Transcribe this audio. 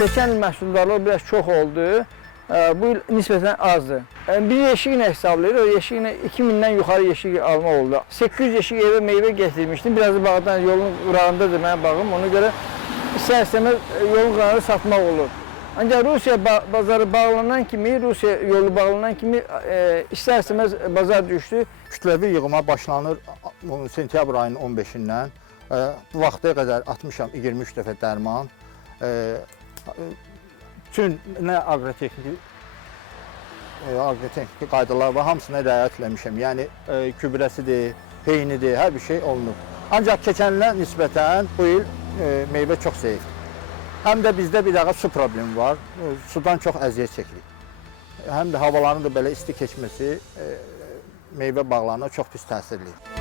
Keçən il məhsuldarlıq biraz çox oldu. Bu il nisbətən azdır. Bir yeşik ilə hesablayır, o yeşik ilə 2000-dən yuxarı yeşik alma oldu. 800 yeşik evə meyvə gətirmişdim. Biraz da bağdan yolun qırağındadır mənim bağım. Ona görə istər-istəməz yolun qırağında satmaq olur. Ancaq Rusiya ba- bazarı bağlanan kimi, Rusiya yolu bağlanan kimi e, istər-istəməz bazar düşdü. Kütləvi yığıma başlanır sentyabr ayının 15-dən. E, Bu vaxta qədər atmışam 23 dəfə dərman. Bütün nə aqrotexniki e, aqrotexniki qaydalar var, hamısına riayət eləmişəm. Yəni e, gübrəsidir, peynidir, hər bir şey olunub. Ancaq keçən ilə nisbətən bu il e, meyvə çox zəifdir. Həm də bizdə bir dəqiqə su problemi var. E, Sudan çox əziyyət çəkirik. Həm də havaların da belə isti keçməsi e, meyvə bağlarına çox pis təsir eləyir.